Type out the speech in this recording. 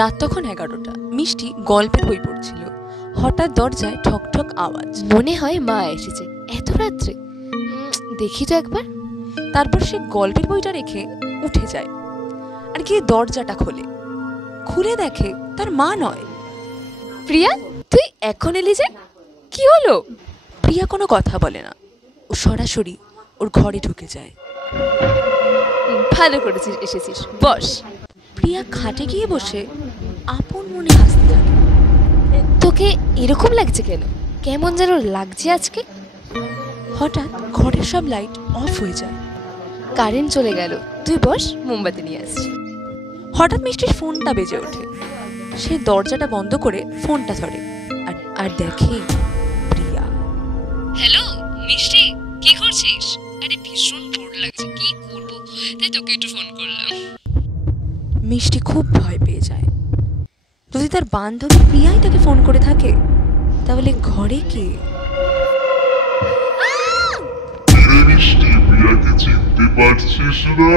রাত তখন 11টা। মিষ্টি গল্পের বই পড়ছিল। হঠাৎ দরজায় ঠক ঠক আওয়াজ। মনে হয় মা এসেছে এত রাত্রে, দেখি তো একবার। তারপর সে গল্পের বইটা রেখে উঠে যায় আর গিয়ে দরজাটা খোলে। খুলে দেখে তার মা নয়। প্রিয়া, তুই এখন এলি যে, কি হলো? প্রিয়া কোনো কথা বলে না, ও সরাসরি ওর ঘরে ঢুকে যায়। ভালো করেছিস এসেছিস, বস। প্রিয়া খাটে গিয়ে বসে আপন মনে হাসতে থাকে। তোকে এরকম লাগছে কেন? কেমন যেন লাগছে আজকে। হঠাৎ ঘরের সব লাইট অফ হয়ে যায়। কারেন্ট চলে গেল, তুই বস, মোমবাতি নিয়ে আসছি। হঠাৎ মিষ্টির ফোনটা বেজে ওঠে। সে দরজাটা বন্ধ করে ফোনটা ধরে আর দেখে প্রিয়া। হ্যালো মিষ্টি, কি করছিস? আরে ভীষণ বোর লাগছে, কি করব তাই তোকে একটু ফোন করলাম। মিষ্টি খুব ভয় পেয়ে যায়। যদি তার বান্ধবী প্রিয়াই তাকে ফোন করে থাকে, তাহলে ঘরে কে? মিষ্টি, প্রিয়াকে চিনতে পারছিস না?